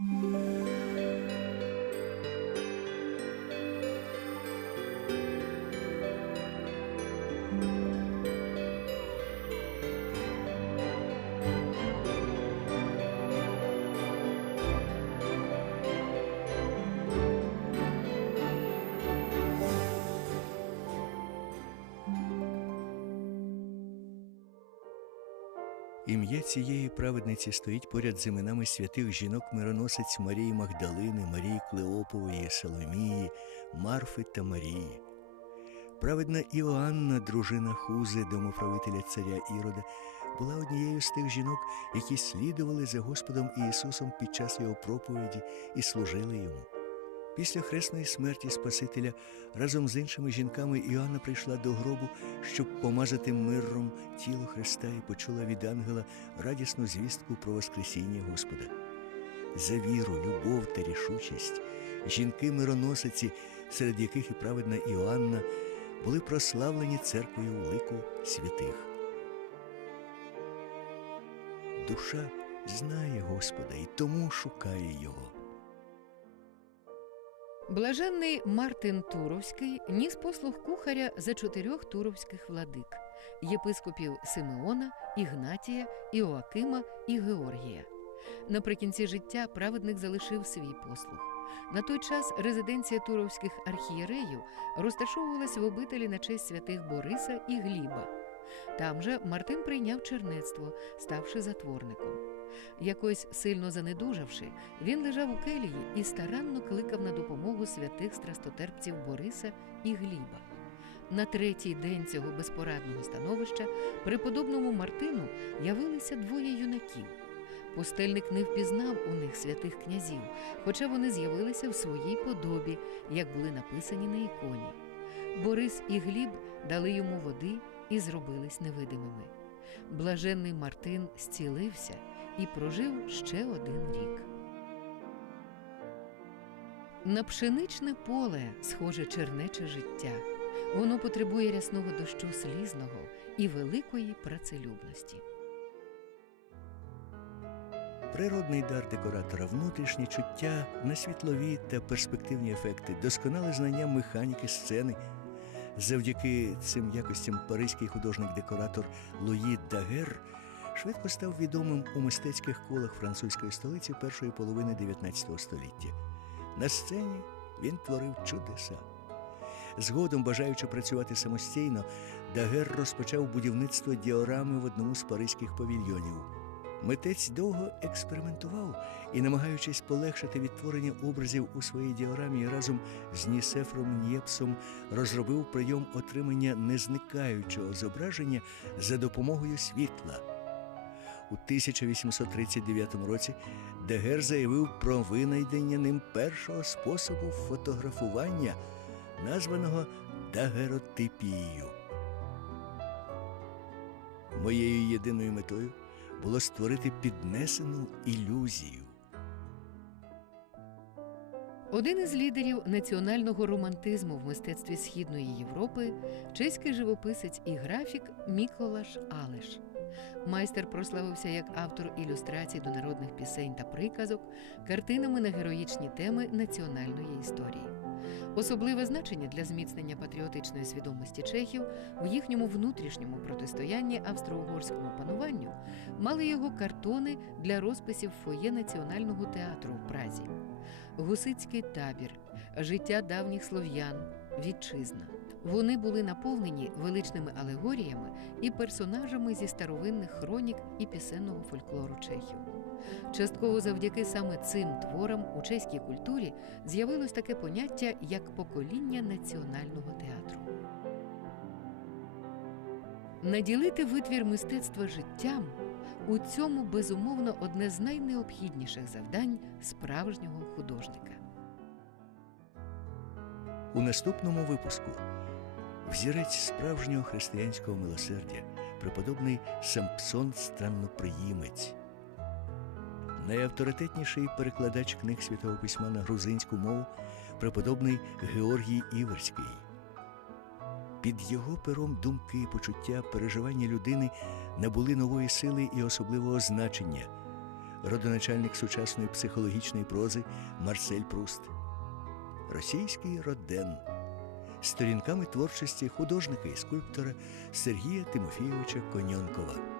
Música Ім'я цієї праведниці стоїть поряд з іменами святих жінок мироносець Марії Магдалини, Марії Клеопової, Соломії, Марфи та Марії. Праведна Іоанна, дружина Хузи, домоправителя царя Ірода, була однією з тих жінок, які слідували за Господом Ісусом під час його проповіді і служили йому. Після хресної смерті Спасителя разом з іншими жінками Іоанна прийшла до гробу, щоб помазати миром тіло Христа і почула від ангела радісну звістку про Воскресіння Господа. За віру, любов та рішучість жінки-мироносиці, серед яких і праведна Іоанна, були прославлені церквою в лику святих. Душа знає Господа і тому шукає Його. Блаженний Мартин Туровський ніс послуг кухаря за чотирьох туровських владик єпископів Симеона, Ігнатія, Іоакима і Георгія. Наприкінці життя праведник залишив свій послуг. На той час резиденція туровських архієреїв розташовувалась в обителі на честь святих Бориса і Гліба. Там же Мартин прийняв чернецтво, ставши затворником. Якось сильно занедужавши, він лежав у келії і старанно кликав на допомогу святих страстотерпців Бориса і Гліба. На третій день цього безпорадного становища преподобному Мартину явилися двоє юнаків. Пустельник не впізнав у них святих князів, хоча вони з'явилися в своїй подобі, як були написані на іконі. Борис і Гліб дали йому води і зробились невидимими. Блаженний Мартин зцілився і прожив ще один рік. На пшеничне поле схоже чернече життя. Воно потребує рясного дощу слізного і великої працелюбності. Природний дар декоратора, внутрішнє чуття на світлові та перспективні ефекти, досконале знання механіки сцени. Завдяки цим якостям паризький художник-декоратор Луї Дагер швидко став відомим у мистецьких колах французької столиці першої половини 19 століття. На сцені він творив чудеса. Згодом, бажаючи працювати самостійно, Дагер розпочав будівництво діорами в одному з паризьких павільйонів. Митець довго експериментував і, намагаючись полегшити відтворення образів у своїй діорамі, разом з Нісефром Нєпсом розробив прийом отримання незникаючого зображення за допомогою світла. У 1839 році Дегер заявив про винайдення ним першого способу фотографування, названого дагеротипією. Моєю єдиною метою було створити піднесену ілюзію. Один із лідерів національного романтизму в мистецтві Східної Європи чеський живописець і графік Міколаш Алеш. Майстер прославився як автор ілюстрацій до народних пісень та приказок, картинами на героїчні теми національної історії. Особливе значення для зміцнення патріотичної свідомості чехів в їхньому внутрішньому протистоянні австро-угорському пануванню мали його картони для розписів фоє національного театру в Празі. Гусицький табір, життя давніх слов'ян, вітчизна. Вони були наповнені величними алегоріями і персонажами зі старовинних хронік і пісенного фольклору чехів. Частково завдяки саме цим творам у чеській культурі з'явилось таке поняття як покоління національного театру. Наділити витвір мистецтва життям у цьому безумовно одне з найнеобхідніших завдань справжнього художника. У наступному випуску взірець справжнього християнського милосердя, преподобний Сампсон Странноприємець. Найавторитетніший перекладач книг Святого Письма на грузинську мову преподобний Георгій Іверський. Під його пером думки, почуття, переживання людини набули нової сили і особливого значення. родоначальник сучасної психологічної прози Марсель Пруст, російський Роден, сторінками творчості художника і скульптора Сергія Тимофійовича Коньонкова.